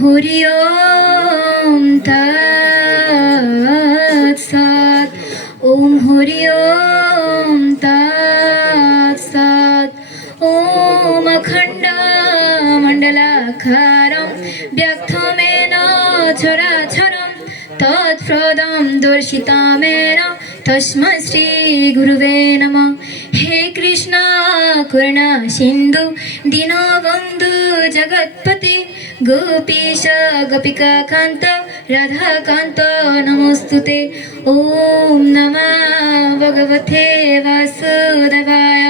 হরি ওম তৎসৎ। ওম হরি ওম তৎসৎ। ওম অখণ্ড মণ্ডলাকারম ব্যক্তমেন চরাচরম তৎপ্রদম দর্শিতামেন তস্मै শ্রী গুরুবে নমঃ। হে কৃষ্ণ করুণা সিন্ধু দীনবন্ধু জগৎপতি গোপীশ গোপিকা কান্ত রাধাকান্ত নমস্তুতে। ওম নমঃ ভগবতে বাসুদেবায়।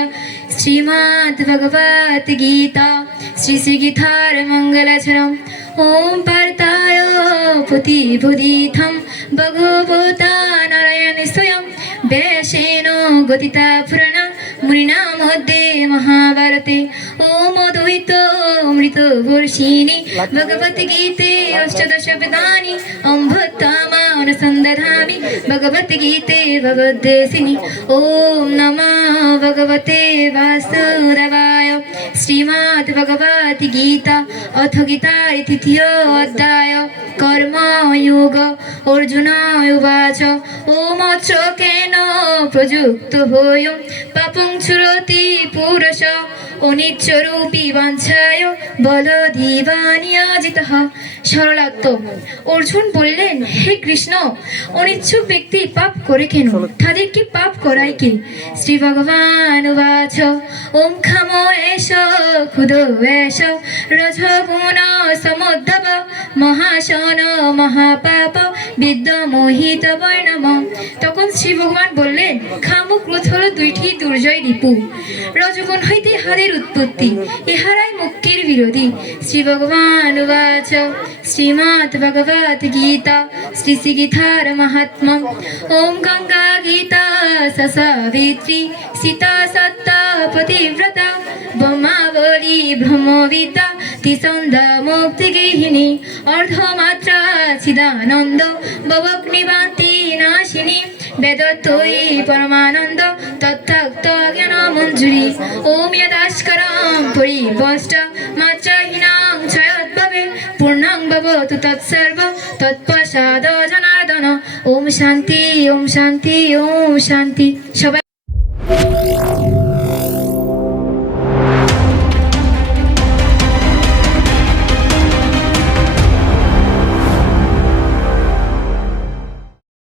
শ্রীমদ্ ভগবত গীতা শ্রী শ্রী গীতার মঙ্গলাচরণ। ওম পার্থায় প্রতিবোধিতং ভগবতা নারায়ণ স্বয়ং ব্যাসেন গদিতা পুরাণ মুনিনা মধ্যে মহাভারতে। ওম অদ্বৈত অমৃত বর্ষিণী ভগবদ্গীতে অষ্টাদশ বেদানি অম্ভুত্তমানসন্দধামি ভগবদ্গীতে ভগবদ্দেশিনী। ওম নমঃ ভগবতে বাসুদেবায়। শ্রীমদ্ ভগবত গীতা অথ গীতার তৃতীয় অধ্যায় কর্মযোগ। অর্জুন উবাচ ওম অত্র কেন প্রযুক্ত হয়ং পাপং চুরতি পুরুষ অনিচ্ছরূপী বাঞ্ছায় বলধীবা নিয়োজিতঃ। সরলার্থ। অর্জুন বললেন, হে কৃষ্ণ, অনিচ্ছুক ব্যক্তি পাপ করে কেন? তাদের কি পাপ করায় কি? শ্রী ভগবান উবাচ ওম খাম এষ ক্ষুদ এষ রজগুণ সমুদ্ভব মহাশন মহাপাপ বিদ্যমোহিত বৈনম। তখন শ্রী ভগবান বললেন, খাম ও ক্রোধ হলো দুইটি দুর্জয় রিপু। রজগুণ হইতে ইহাদের উৎপত্তি, ইহারাই মুক্তির বিরোধী। শ্রী ভগবান উবাচ শ্রীমদ্ ভগবত গীতা শ্রী শ্রী গীতার মাহাত্ম্যম। ওম গঙ্গা গীতা সাবিত্রী সীতা সত্তা পতিব্রতা ব্রহ্মাবলী ব্রহ্মবিদ্যা তিসন্ধা মুক্তি গৃহিণী অর্ধমাত্রা চিদানন্দ ভবগ্নিবান্তি নাশিনী বেদত্বয়ী পরমানন্দ তত্ত্বাক্ত জ্ঞান মঞ্জুরি। ওম যদাস্করং পরিবষ্ট মাত্রাহীনাং ছয়দ্ভবে পূর্ণাং ভবতু তৎসর্ব তৎপ্রসাদ জনার্দন। ওম শান্তি ওম শান্তি ওম শান্তি। সবাই